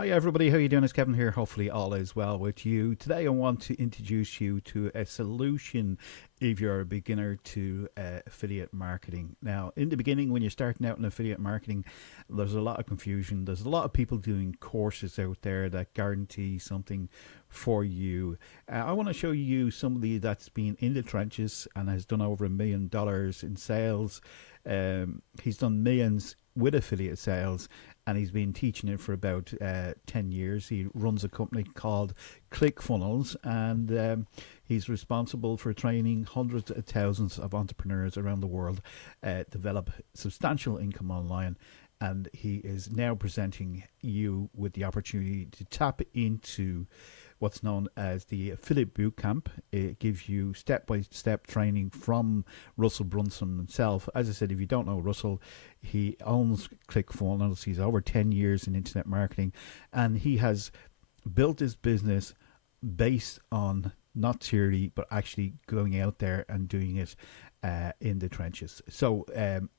Hi everybody, how you doing? It's Kevin here. Hopefully all is well with you. Today I want to introduce you to a solution if you're a beginner to affiliate marketing. Now, in the beginning when you're starting out in affiliate marketing, there's a lot of confusion. There's a lot of people doing courses out there that guarantee something for you. I want to show you somebody that's been in the trenches and has done over $1 million in sales. He's done millions with affiliate sales, and he's been teaching it for about 10 years. He runs a company called ClickFunnels, and he's responsible for training hundreds of thousands of entrepreneurs around the world develop substantial income online. And he is now presenting you with the opportunity to tap into what's known as the Affiliate Bootcamp. It gives you step-by-step training from Russell Brunson himself. As I said, if you don't know Russell, he owns ClickFunnels. He's over 10 years in internet marketing, and he has built his business based on not theory, but actually going out there and doing it in the trenches. So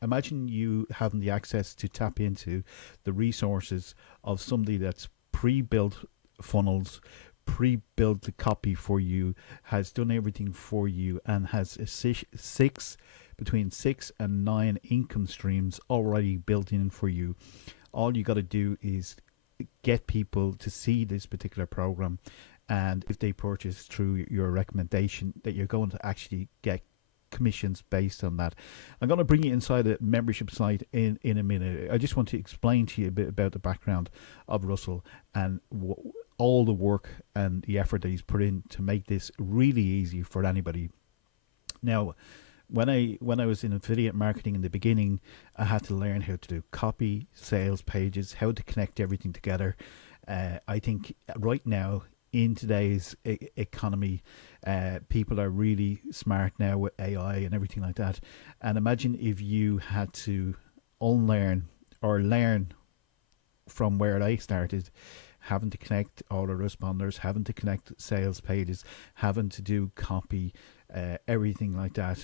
imagine you having the access to tap into the resources of somebody that's pre-built funnels, pre-built the copy for you, has done everything for you, and has between 6 and 9 income streams already built in for you. All you got to do is get people to see this particular program, and if they purchase through your recommendation, that you're going to actually get commissions based on that. I'm going to bring you inside a membership site in a minute. I just want to explain to you a bit about the background of Russell and all the work and the effort that he's put in to make this really easy for anybody. Now, when I was in affiliate marketing in the beginning, I had to learn how to do copy, sales pages, how to connect everything together. I think right now in today's economy, people are really smart now with AI and everything like that. And imagine if you had to unlearn or learn from where I started, having to connect autoresponders, having to connect sales pages, having to do copy, everything like that.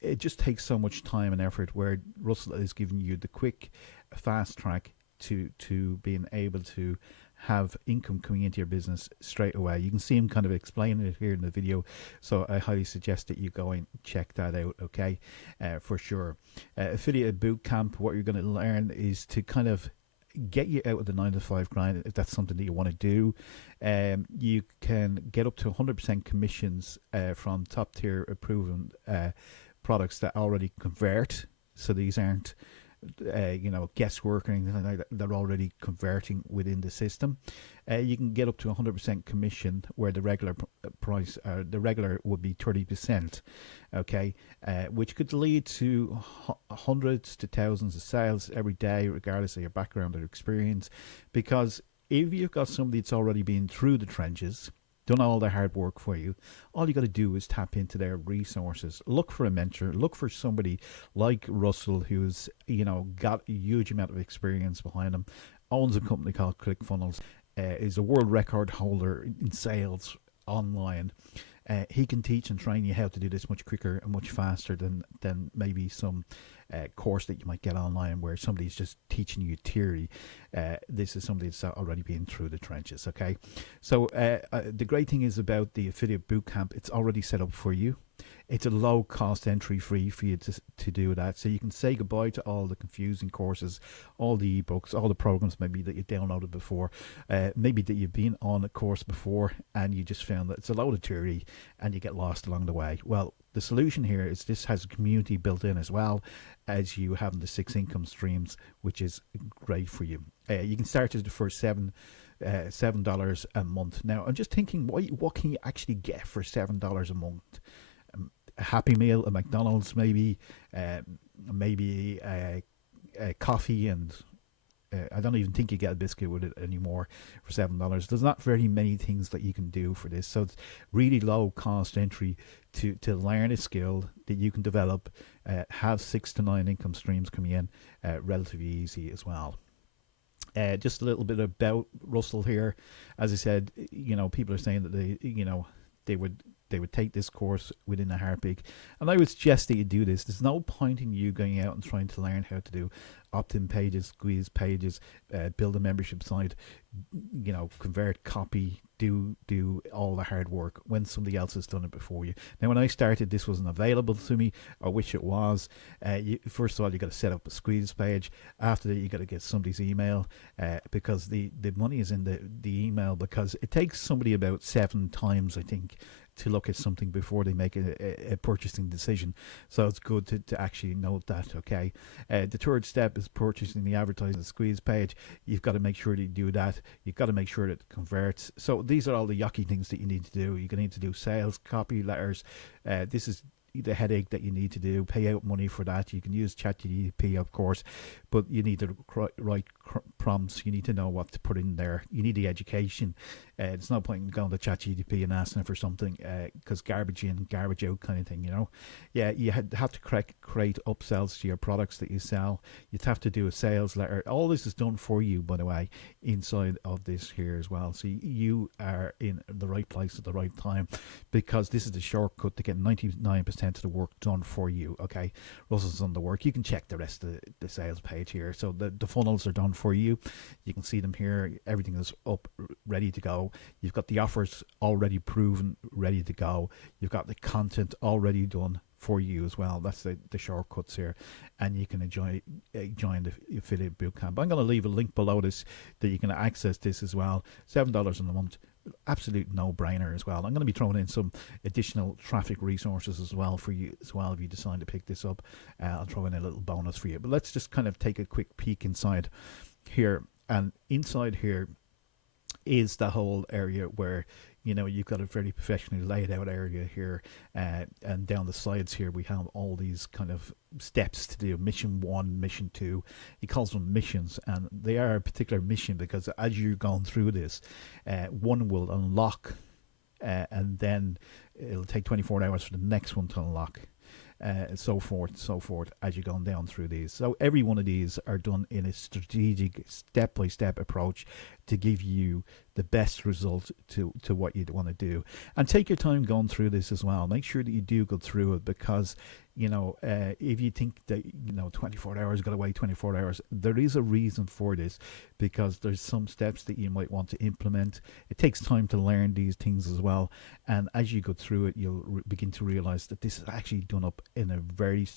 It just takes so much time and effort, where Russell is giving you the quick, fast track to being able to have income coming into your business straight away. You can see him kind of explaining it here in the video, so I highly suggest that you go and check that out, okay, for sure. Affiliate Bootcamp, what you're going to learn is to kind of get you out of the 9 to 5 grind if that's something that you want to do. You can get up to 100% commissions from top tier proven products that already convert. So these aren't guesswork or anything like that. They're already converting within the system. You can get up to 100% commission, where the regular price, the regular would be 30%, okay, which could lead to hundreds to thousands of sales every day, regardless of your background or experience. Because if you've got somebody that's already been through the trenches, done all the hard work for you, all you got to do is tap into their resources. Look for a mentor. Look for somebody like Russell, who's got a huge amount of experience behind him, owns a company called ClickFunnels, is a world record holder in sales online. He can teach and train you how to do this much quicker and much faster than maybe some course that you might get online, where somebody's just teaching you theory. This is somebody that's already been through the trenches, okay? So the great thing is about the Affiliate Bootcamp, it's already set up for you. It's a low cost entry fee for you to do that. So you can say goodbye to all the confusing courses, all the ebooks, all the programs maybe that you downloaded before, maybe that you've been on a course before and you just found that it's a load of theory and you get lost along the way. Well, the solution here is this has a community built in, as well as you having the 6 income streams, which is great for you. You can start it for $7 a month. Now, I'm just thinking, what can you actually get for $7 a month? A Happy Meal at McDonald's, maybe a coffee, and I don't even think you get a biscuit with it anymore for $7. There's not very many things that you can do for this, so it's really low cost entry to learn a skill that you can develop, have 6 to 9 income streams coming in, relatively easy as well. Just a little bit about Russell here. As I said, people are saying that they would take this course within a heartbeat, and I would suggest that you do this. There's no point in you going out and trying to learn how to do opt-in pages, squeeze pages, build a membership site, convert, copy, do all the hard work when somebody else has done it before you. Now, when I started, this wasn't available to me. I wish it was. First of all, you got to set up a squeeze page. After that, you got to get somebody's email, because the money is in the email, because it takes somebody about 7 times, I think, to look at something before they make a purchasing decision. So it's good to actually note that, okay? The third step is purchasing the advertising squeeze page. You've got to make sure that you do that. You've got to make sure that it converts. So these are all the yucky things that you need to do. You're going to need to do sales, copy, letters. This is the headache that you need to do. Pay out money for that. You can use ChatGPT, of course, but you need to write prompts. You need to know what to put in there. You need the education. It's no point in going to ChatGPT and asking for something, because garbage in, garbage out kind of thing, Yeah, you have to create upsells to your products that you sell. You'd have to do a sales letter. All this is done for you, by the way, inside of this here as well. So you are in the right place at the right time, because this is the shortcut to get 99% of the work done for you, okay? Russell's done the work. You can check the rest of the sales page here. So the funnels are done for you. You can see them here. Everything is up, ready to go. You've got the offers already proven, ready to go. You've got the content already done for you as well. That's the shortcuts here, and you can join the affiliate bootcamp. I'm going to leave a link below this that you can access this as well. $7 a month, absolute no-brainer as well. I'm going to be throwing in some additional traffic resources as well for you as well if you decide to pick this up. I'll throw in a little bonus for you. But let's just kind of take a quick peek inside here, and inside here is the whole area where you've got a very professionally laid out area here, and down the sides here we have all these kind of steps to do. Mission 1, mission 2, he calls them missions, and they are a particular mission because as you're going through this, one will unlock, and then it'll take 24 hours for the next one to unlock. So forth as you're going down through these. So every one of these are done in a strategic step-by-step approach to give you the best result to what you want to do. And take your time going through this as well. Make sure that you do go through it, because if you think that 24 hours, got to wait 24 hours, there is a reason for this, because there's some steps that you might want to implement. It takes time to learn these things as well, and as you go through it, you'll begin to realize that this is actually done up in a very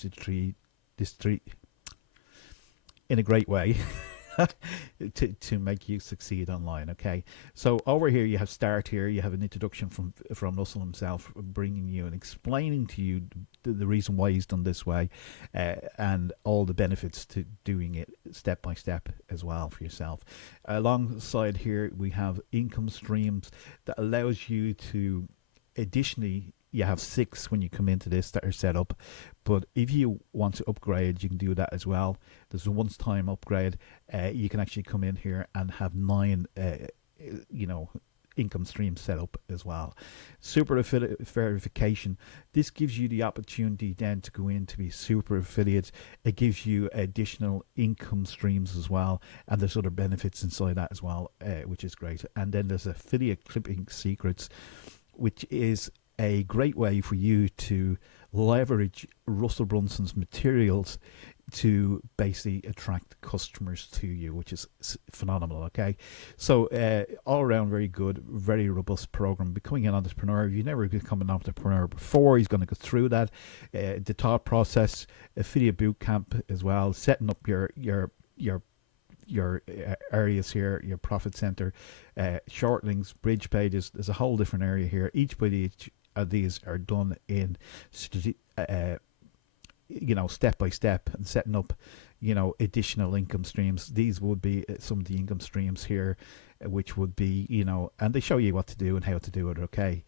in a great way to make you succeed online. Okay, so over here you have start. Here you have an introduction from Russell himself, bringing you and explaining to you the reason why he's done this way, and all the benefits to doing it step by step as well for yourself. Alongside here we have income streams that allows you to, additionally, you have 6 when you come into this that are set up, but if you want to upgrade, you can do that as well. There's a once-time upgrade. You can actually come in here and have 9 income streams set up as well. Super affiliate verification. This gives you the opportunity then to go in to be super affiliates. It gives you additional income streams as well, and there's other benefits inside that as well, which is great. And then there's affiliate clipping secrets, which is a great way for you to leverage Russell Brunson's materials to basically attract customers to you, which is phenomenal. Okay, so all around very good, very robust program. Becoming an entrepreneur, if you've never become an entrepreneur before, he's going to go through that, the thought process, affiliate bootcamp as well, setting up your areas here, your profit center, short links, bridge pages. There's a whole different area here. Each of these are done in step by step, and setting up additional income streams. These would be some of the income streams here, which would be and they show you what to do and how to do it, okay,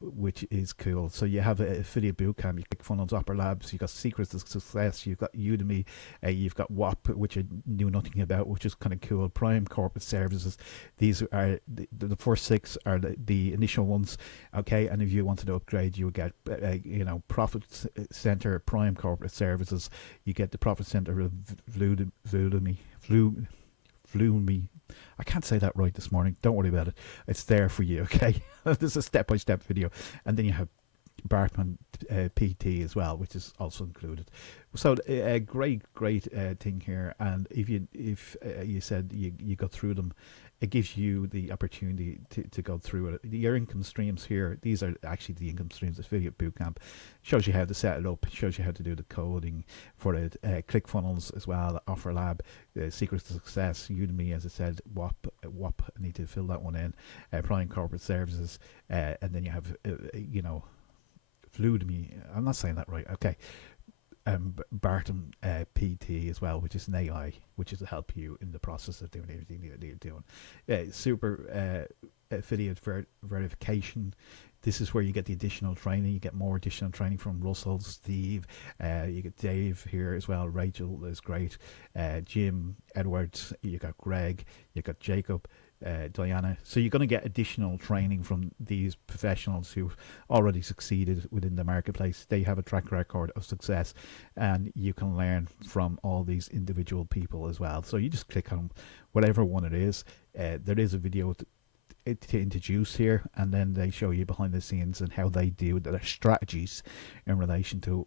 which is cool. So you have an affiliate bootcamp, you ClickFunnels, Upper Labs, you've got Secrets of Success, you've got Udemy, you've got WAP, which I knew nothing about, which is kind of cool. Prime Corporate Services. These are the first 6 are the initial ones, okay, and if you wanted to upgrade, you would get Profit Center, Prime Corporate Services. You get the Profit Center of Udemy. I can't say that right this morning. Don't worry about it. It's there for you, okay? This is a step-by-step video. And then you have Bartman PT as well, which is also included. So a great thing here, and if you said you go through them, it gives you the opportunity to go through it. Your income streams here, these are actually the income streams of Affiliate Bootcamp. Shows you how to set it up, shows you how to do the coding for it. ClickFunnels as well, Offer Lab, Secrets to Success, Udemy, as I said, WAP. I need to fill that one in. Prime Corporate Services, and then you have Fluidemy. I'm not saying that right. Okay, Barton PT as well, which is an AI, which is to help you in the process of doing everything that you're doing. Super affiliate verification. This is where you get the additional training. You get more additional training from Russell, Steve. You get Dave here as well. Rachel is great. Jim, Edwards. You got Greg. You got Jacob. Diana. So you're going to get additional training from these professionals who've already succeeded within the marketplace. They have a track record of success, and you can learn from all these individual people as well. So you just click on whatever one it is. There is a video to introduce here, and then they show you behind the scenes and how they do their strategies in relation to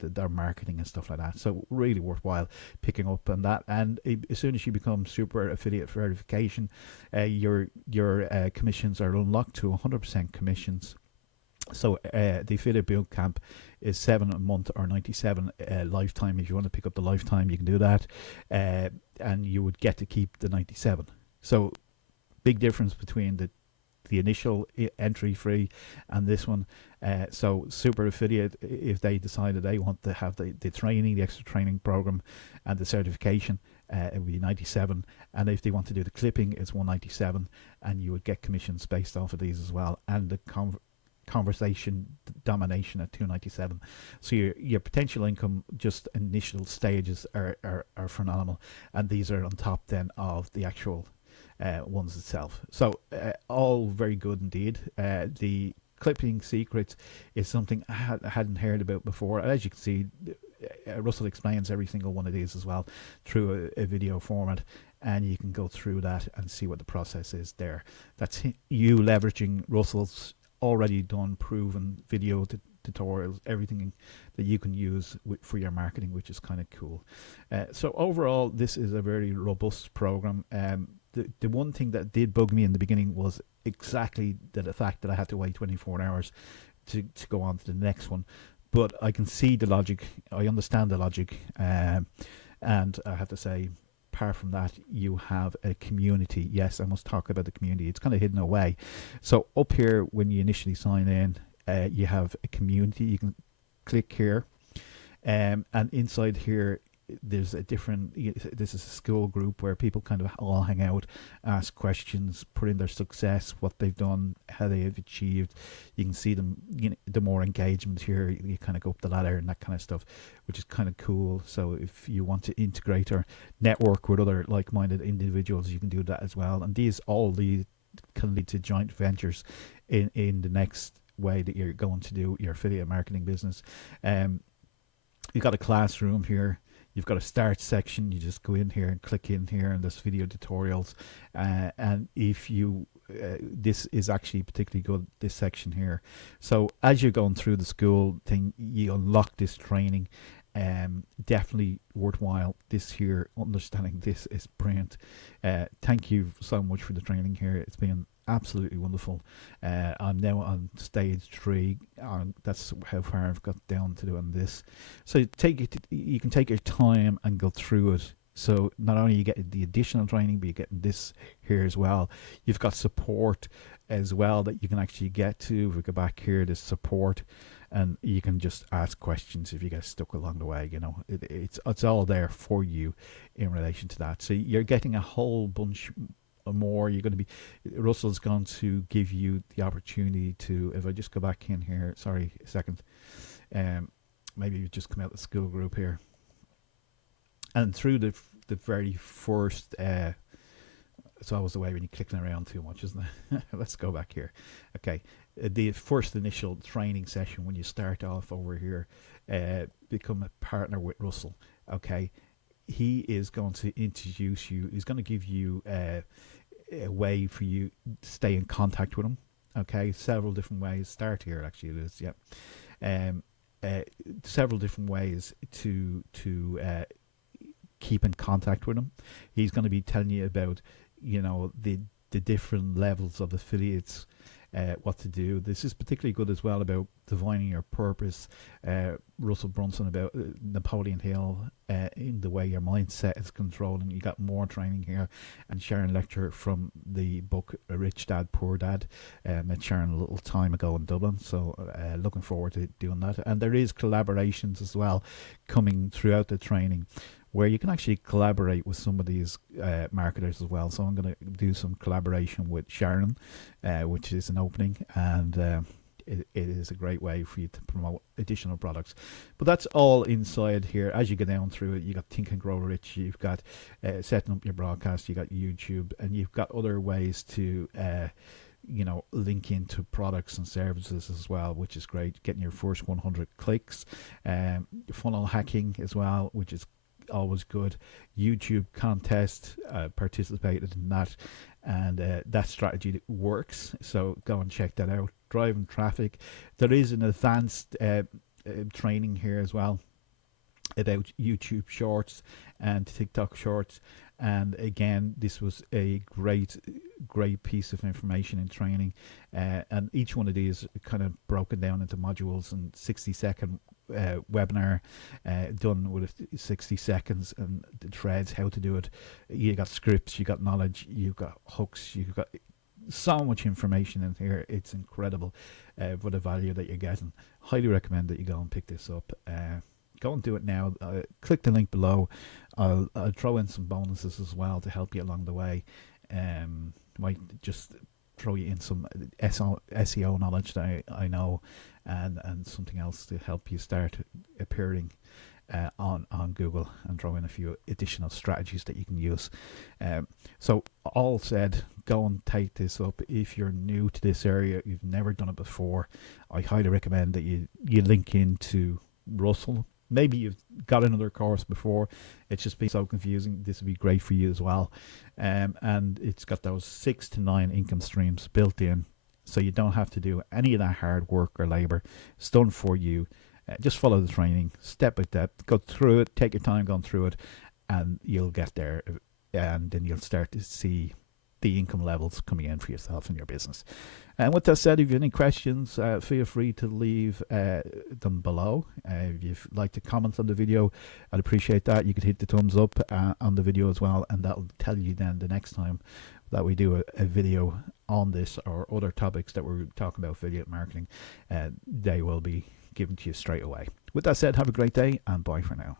their marketing and stuff like that. So really worthwhile picking up on that. And as soon as you become super affiliate verification, your commissions are unlocked to 100% commissions. So the affiliate bootcamp is 7 a month or 97 lifetime. If you want to pick up the lifetime, you can do that, and you would get to keep the 97. So big difference between the initial entry free and this one. So super affiliate, if they decided they want to have the training, the extra training program and the certification, it would be 97. And if they want to do the clipping, it's 197, and you would get commissions based off of these as well, and the conversation domination at 297. So your potential income, just initial stages, are phenomenal, and these are on top then of the actual ones itself. So all very good indeed. The clipping secrets is something I hadn't heard about before. As you can see, Russell explains every single one of these as well through a video format, and you can go through that and see what the process is there. That's you leveraging Russell's already done, proven video tutorials, everything that you can use for your marketing, which is kind of cool. So overall, this is a very robust program. The one thing that did bug me in the beginning was exactly the fact that I had to wait 24 hours to go on to the next one. But I can see the logic. I understand the logic. And I have to say, apart from that, you have a community. Yes, I must talk about the community. It's kind of hidden away. So up here, when you initially sign in, you have a community. You can click here. And inside here, there's a different, this is a school group where people kind of all hang out, ask questions, put in their success, what they've done, how they have achieved. You can see them, the more engagement here, you kind of go up the ladder and that kind of stuff, which is kind of cool. So if you want to integrate or network with other like-minded individuals, you can do that as well. And these all can lead to joint ventures in the next way that you're going to do your affiliate marketing business. You've got a classroom here. You've got a start section. You just go in here and click in here, and there's video tutorials. And if you, this is actually particularly good, this section here. So as you're going through the school thing, you unlock this training. Definitely worthwhile. This here, understanding this is brilliant. Thank you so much for the training here. It's been absolutely wonderful. I'm now on stage 3. That's how far I've got down to doing this. So you can take your time and go through it. So not only you get the additional training, but you get this here as well. You've got support as well that you can actually get to. If we go back here, there's support, and you can just ask questions if you get stuck along the way. It's all there for you in relation to that. So you're getting a whole bunch more. You're going to be, Russell's going to give you the opportunity to, if I just go back in here, sorry a second, maybe you just come out the school group here, and through the very first, it's always the way when you're clicking around too much, isn't it? Let's go back here. Okay, the first initial training session, when you start off over here, become a partner with Russell. Okay, he is going to introduce you. He's going to give you a way for you to stay in contact with him. Okay, several different ways. Start here, actually it is, yeah. several different ways to keep in contact with him. He's going to be telling you about, the different levels of affiliates, what to do. This is particularly good as well about defining your purpose. Russell Brunson about Napoleon Hill, in the way your mindset is controlling. You got more training here, and Sharon Lecture from the book Rich Dad Poor Dad. Met Sharon a little time ago in Dublin, so looking forward to doing that. And there is collaborations as well coming throughout the training, where you can actually collaborate with some of these marketers as well. So I'm going to do some collaboration with Sharon, which is an opening, and it is a great way for you to promote additional products. But that's all inside here. As you go down through it, you got Think and Grow Rich, you've got setting up your broadcast, you got YouTube, and you've got other ways to link into products and services as well, which is great. Getting your first 100 clicks, funnel hacking as well, which is always good. YouTube contest, participated in that, and that strategy works, so go and check that out. Driving traffic, there is an advanced training here as well about YouTube shorts and TikTok shorts, and again, this was a great piece of information and training, and each one of these kind of broken down into modules, and 60-second webinar done with 60 seconds, and the threads, how to do it. You got scripts, you got knowledge, you got hooks, you've got so much information in here. It's incredible for the value that you're getting. Highly recommend that you go and pick this up. Go and do it now. Click the link below. I'll throw in some bonuses as well to help you along the way. Might just throw you in some SEO knowledge that I know, and something else to help you start appearing on Google, and throw in a few additional strategies that you can use. So all said, go and take this up. If you're new to this area, you've never done it before, I highly recommend that you link into Russell. Maybe you've got another course before, it's just been so confusing. This would be great for you as well. And it's got those 6 to 9 income streams built in, so you don't have to do any of that hard work or labor. It's done for you. Just follow the training step by step, go through it, take your time going through it, and you'll get there, and then you'll start to see the income levels coming in for yourself and your business. And with that said, if you have any questions, feel free to leave them below. If you'd like to comment on the video, I'd appreciate that. You could hit the thumbs up on the video as well, and that'll tell you then the next time that we do a video on this or other topics that we're talking about affiliate marketing. They will be given to you straight away. With that said, have a great day, and bye for now.